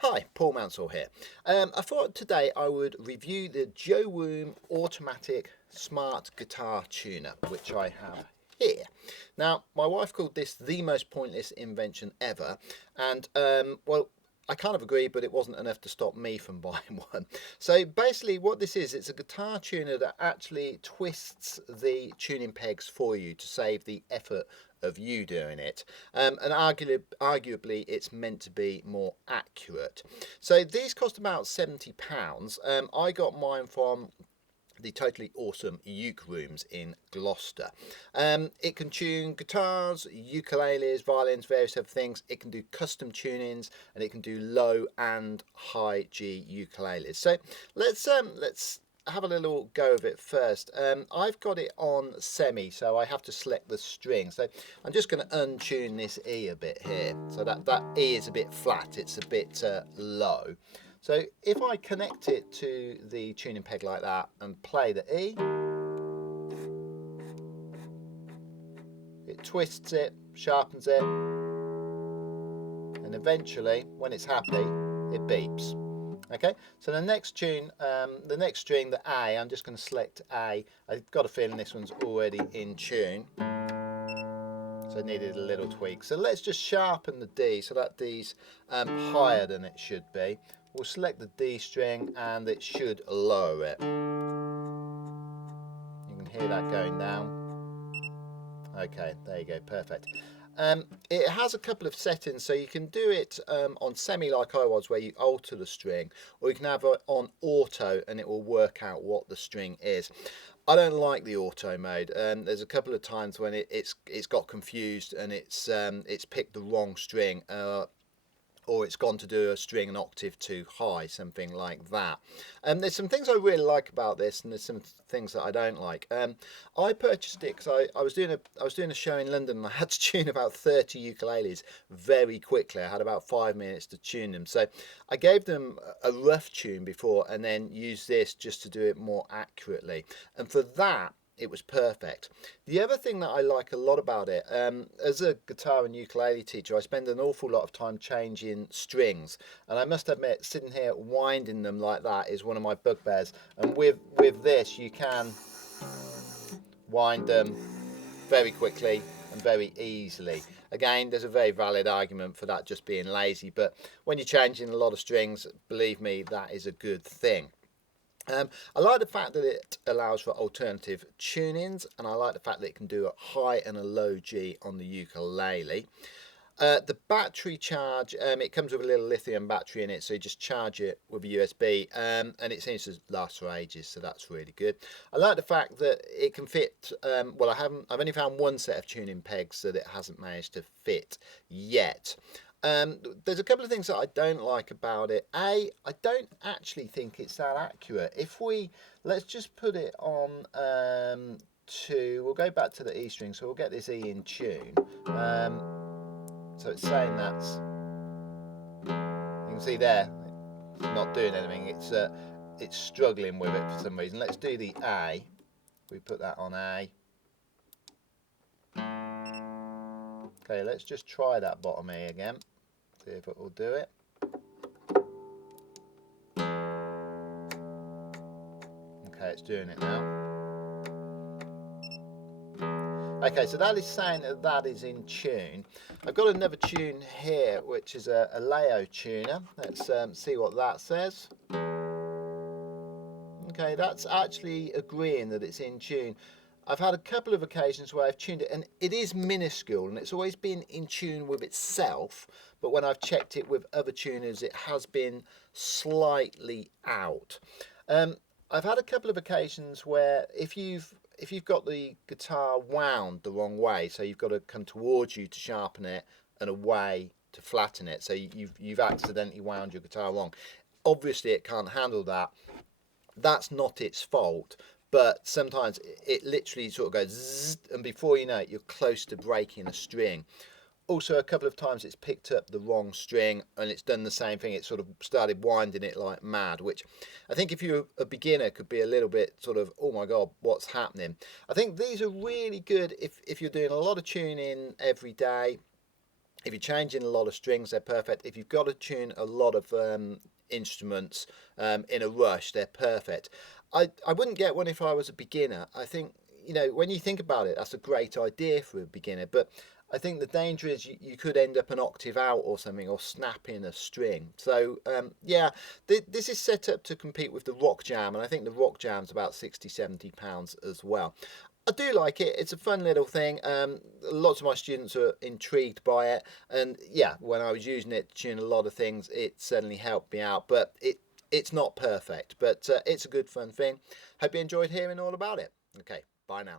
Hi, Paul Mansell here. I thought today I would review the Jowoom Automatic Smart Guitar Tuner, which I have here. Now, my wife called this the most pointless invention ever, and well, I kind of agree, but it wasn't enough to stop me from buying one. So basically what this is, it's a guitar tuner that actually twists the tuning pegs for you to save the effort of you doing it, and arguably it's meant to be more accurate. So these cost about £70. I got mine from the totally awesome Uke rooms in Gloucester. It can tune guitars, ukuleles, violins, various other things. It can do custom tunings, and it can do low and high G ukuleles. So let's have a little go of it first. I've got it on semi, so I have to select the string. So I'm just going to untune this E a bit here, so that E is a bit flat, it's a bit low. So if I connect it to the tuning peg like that and play the E, it twists it, sharpens it, and eventually, when it's happy, it beeps. Okay, so the next tune, the next string, the A, I'm just going to select A. I've got a feeling this one's already in tune, so I needed a little tweak. So let's just sharpen the D, so that D's higher than it should be. We'll select the D string and it should lower it. You can hear that going down. Okay, there you go, perfect. It has a couple of settings, so you can do it on semi like I was, where you alter the string, or you can have it on auto and it will work out what the string is. I don't like the auto mode. There's a couple of times when it's got confused and it's picked the wrong string, or it's gone to do a string an octave too high, something like that. There's some things I really like about this, and there's some things that I don't like. I purchased it because I was doing a show in London, and I had to tune about 30 ukuleles very quickly. I had about 5 minutes to tune them, so I gave them a rough tune before, and then used this just to do it more accurately. And for that, it was perfect. The other thing that I like a lot about it, as a guitar and ukulele teacher, I spend an awful lot of time changing strings, and I must admit, sitting here winding them like that is one of my bugbears. And with this, you can wind them very quickly and very easily. Again, there's a very valid argument for that just being lazy, but when you're changing a lot of strings, believe me, that is a good thing. I like the fact that it allows for alternative tunings, and I like the fact that it can do a high and a low G on the ukulele. The battery charge, it comes with a little lithium battery in it, so you just charge it with a USB, and it seems to last for ages, so that's really good. I like the fact that it can fit, well, I've only found one set of tuning pegs that it hasn't managed to fit yet. There's a couple of things that I don't like about it. I don't actually think it's that accurate. Let's just put it on we'll go back to the E string, so we'll get this E in tune. So it's saying you can see there, it's not doing anything. It's struggling with it for some reason. Let's do the A. We put that on A. Okay, let's just try that bottom E again. See if it will do it. Okay, it's doing it now. Okay, so that is saying that is in tune. I've got another tune here, which is a Leo tuner. Let's see what that says. Okay, that's actually agreeing that it's in tune. I've had a couple of occasions where I've tuned it, and it is minuscule, and it's always been in tune with itself, but when I've checked it with other tuners, it has been slightly out. I've had a couple of occasions where if you've got the guitar wound the wrong way, so you've got to come towards you to sharpen it and away to flatten it, so you've accidentally wound your guitar wrong. Obviously it can't handle that. That's not its fault, but sometimes it literally sort of goes zzz, and before you know it, you're close to breaking a string. Also, a couple of times it's picked up the wrong string and it's done the same thing. It sort of started winding it like mad, which I think if you're a beginner could be a little bit sort of, oh my God, what's happening? I think these are really good if you're doing a lot of tuning every day. If you're changing a lot of strings, they're perfect. If you've got to tune a lot of instruments in a rush, they're perfect. I wouldn't get one if I was a beginner. I think, you know, when you think about it, that's a great idea for a beginner, but I think the danger is you could end up an octave out or something, or snapping a string. So yeah, this is set up to compete with the Rock Jam, and I think the Rock Jam's about 60-70 pounds as well. I do like it. It's a fun little thing. Lots of my students are intrigued by it, and yeah, when I was using it to tune a lot of things, it certainly helped me out. But it's not perfect, but it's a good fun thing. Hope you enjoyed hearing all about it. Okay, bye now.